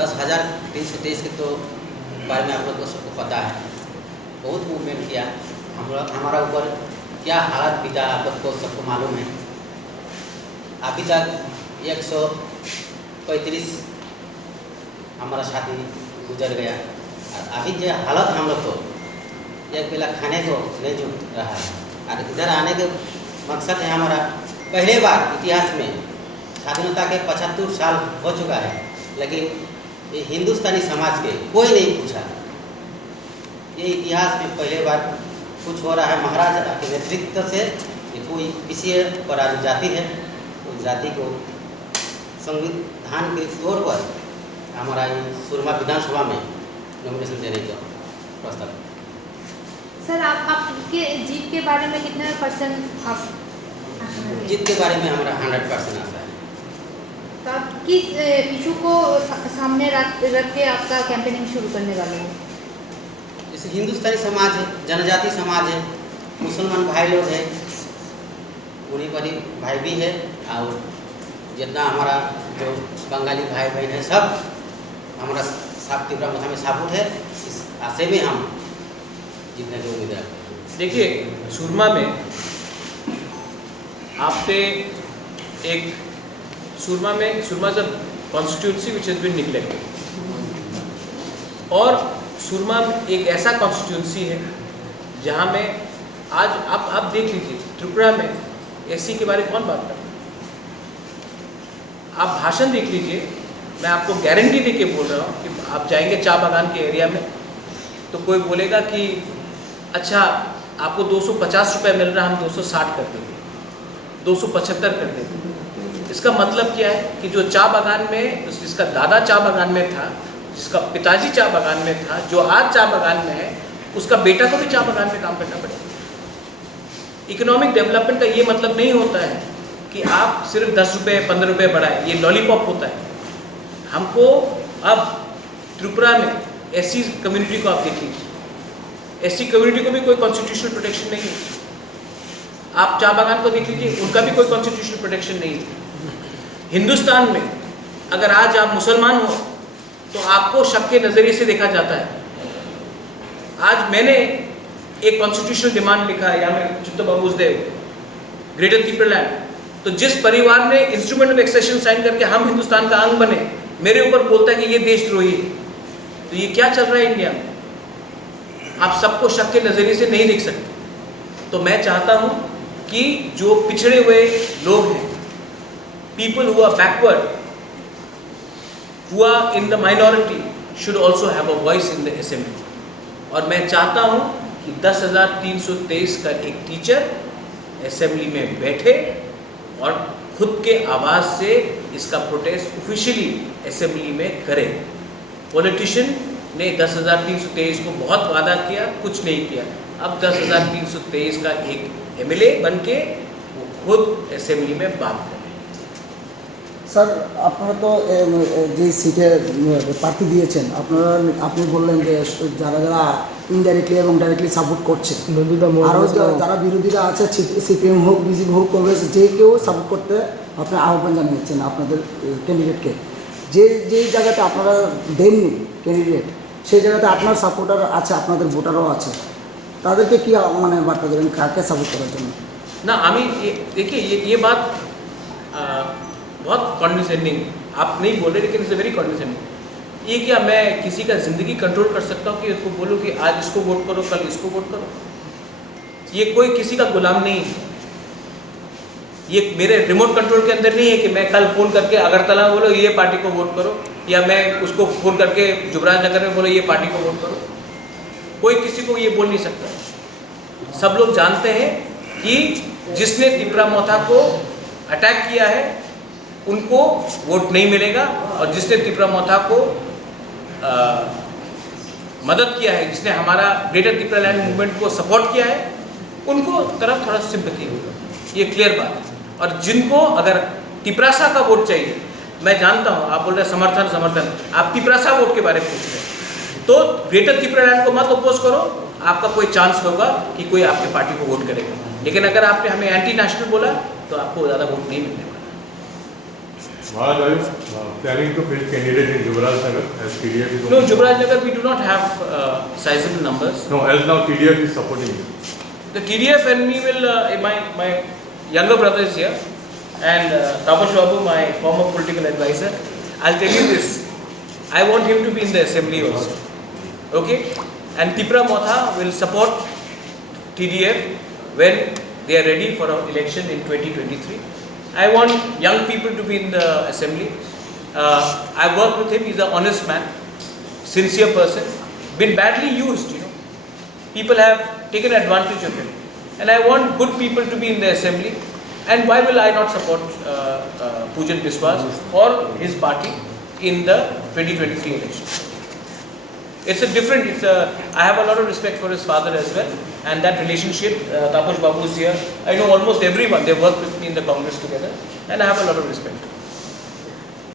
10,323 के तो बारे में आप लोग को सबको पता है। बहुत मूवमेंट किया, हमारा ऊपर क्या हालत बीता आप लोग को सबको मालूम है। अभी तक 135 हमारा साथी गुजर गया और अभी जो हालत हम लोग को एक बेला खाने को नहीं जुट रहा है। और इधर आने के मकसद है हमारा, पहले बार इतिहास में स्वाधीनता के 75 साल हो चुका है, लेकिन ये हिंदुस्तानी समाज के कोई नहीं पूछा। ये इतिहास में पहले बार कुछ हो रहा है। महाराजा के नेतृत्व से ये कोई विषय पर आज जाति है, उस जाति को संविधान के तौर पर हमारा ये सुरमा विधानसभा में नॉमिनेशन देने का प्रस्ताव। सर आपके जीत के बारे में कितने % आप जीत के बारे में हमारा 100% आशा है। तो आप किस इशू को सामने रख के आपका कैंपेनिंग शुरू करने वाले हैं? जैसे हिंदुस्तानी समाज है, जनजाति समाज है, मुसलमान भाई लोग हैं, उन्हीं पर ही भाई भी है, और जितना हमारा जो बंगाली भाई बहन है सब हमारा साथ तीव्र मथा में साबुत है। इस आशे में हम जीतने की उम्मीद है। देखिए, सुरमा में आपने एक Surma is a constituency which has been neglected, और सुरमा एक ऐसा कॉन्स्टिट्यूंसी है जहाँ में आज आप देख लीजिए, त्रिपुरा में एससी के बारे में कौन बात करता है? आप भाषण देख लीजिए, मैं आपको गारंटी दे के बोल रहा हूँ कि आप जाएंगे चाय बागान के एरिया में तो कोई बोलेगा कि अच्छा आपको 250 रुपये मिल रहा है, हम 260 कर देंगे, 275 कर देंगे। इसका मतलब क्या है कि जो चाय बागान में, जिसका दादा चाय बागान में था, जिसका पिताजी चाय बागान में था, जो आज चाय बागान में है, उसका बेटा को भी चाय बागान में काम करना पड़ेगा। इकोनॉमिक डेवलपमेंट का ये मतलब नहीं होता है कि आप सिर्फ 10 रुपये 15 रुपये बढ़ाएं, ये लॉलीपॉप होता है। हमको अब त्रिपुरा में एससी कम्युनिटी को आप देख लीजिए, एससी कम्युनिटी को भी कोई कॉन्स्टिट्यूशनल प्रोटेक्शन नहीं है। आप चाय बागान को देख लीजिए, उनका भी कोई कॉन्स्टिट्यूशनल प्रोटेक्शन नहीं है। हिंदुस्तान में अगर आज आप मुसलमान हो तो आपको शक के नज़रिए से देखा जाता है। आज मैंने एक कॉन्स्टिट्यूशनल डिमांड लिखा है, या मैं चित्तो बाबूसदेव ग्रेटर त्रिपुरालैंड, तो जिस परिवार ने इंस्ट्रूमेंट ऑफ एक्सेशन साइन करके हम हिंदुस्तान का अंग बने, मेरे ऊपर बोलता है कि ये देशद्रोही है, तो ये क्या चल रहा है इंडिया में? आप सबको शक के नज़रिए से नहीं देख सकते। तो मैं चाहता हूँ कि जो पिछड़े हुए लोग हैं, people who are backward, who are in the minority, should also have a voice in the assembly. और मैं चाहता हूँ कि 10,323 का एक टीचर असेंबली में बैठे और खुद के आवाज़ से इसका प्रोटेस्ट ऑफिशियली असेंबली में करे। पॉलिटिशियन ने 10,323 को बहुत वादा किया, कुछ नहीं किया। अब 10,323 का एक एमएलए बन के वो खुद असेंबली में बात करे। স্যার, আপনারা তো যে সিটে প্রার্থী দিয়েছেন, আপনি বললেন যে যারা যারা ইনডাইরেক্টলি এবং ডাইরেক্টলি সাপোর্ট করছে, আরও যারা বিরোধীরা আছে, সিপিএম হোক, বিজেপি হোক, কংগ্রেস, যে কেউ সাপোর্ট করতে আপনি আহ্বান জানিয়েছেন আপনাদের ক্যান্ডিডেটকে। যেই জায়গাতে আপনারা দেননি ক্যান্ডিডেট, সেই জায়গাতে আপনার সাপোর্টার আছে, আপনাদের ভোটারও আছে, তাদেরকে কী মানে বার্তা দেবেন কাকে সাপোর্ট করার জন্য? ना, देखिए ये बात बहुत कॉन्डिसेंडिंग आप नहीं बोल रहे, लेकिन इट्स वेरी कॉन्डिसेंडिंग। ये क्या मैं किसी का ज़िंदगी कंट्रोल कर सकता हूँ कि इसको बोलूँ कि आज इसको वोट करो, कल इसको वोट करो? ये कोई किसी का गुलाम नहीं है। ये मेरे रिमोट कंट्रोल के अंदर नहीं है कि मैं कल फ़ोन करके अगरतला बोलो ये पार्टी को वोट करो, या मैं उसको फ़ोन करके जुबराज नगर में बोलो ये पार्टी को वोट करो। कोई किसी को ये बोल नहीं सकता। सब लोग जानते हैं कि जिसने त्रिपुरा मोथा को अटैक किया है उनको वोट नहीं मिलेगा, और जिसने त्रिपुरा मोथा को मदद किया है, जिसने हमारा ग्रेटर त्रिपुरालैंड मूवमेंट को सपोर्ट किया है, उनको तरफ थोड़ा सिंपैथी होगा। ये क्लियर बात। और जिनको अगर तिपरासा का वोट चाहिए, मैं जानता हूँ आप बोल रहे हैं समर्थन, आप तिपरासा वोट के बारे में पूछ रहे हैं, तो ग्रेटर त्रिपुरालैंड को मत अपोज करो, आपका कोई चांस होगा कि कोई आपके पार्टी को वोट करेगा। लेकिन अगर आपने हमें एंटी नेशनल बोला तो आपको ज़्यादा वोट नहीं मिलने वाला। Maharaj, are you planning to fill candidate in Yuvraj Nagar as TDF is? No, Yuvraj Nagar we do not have sizable numbers. No, as now TDF is supporting you. The TDF and me will, my younger brother is here, and Tapash Babu, my former political advisor. I'll tell you this, I want him to be in the assembly also. Okay? And Tipra Motha will support TDF when they are ready for an election in 2023. I want young people to be in the assembly. I worked with him, he's an honest man, sincere person, been badly used, you know. People have taken advantage of him. And I want good people to be in the assembly. And why will I not support Pujan Biswas or his party in the 2023 election? It's a different, I have a lot of respect for his father as well. And that relationship, Tapash Babu is here. I know almost everyone, they worked with me in the Congress together. And I have a lot of respect.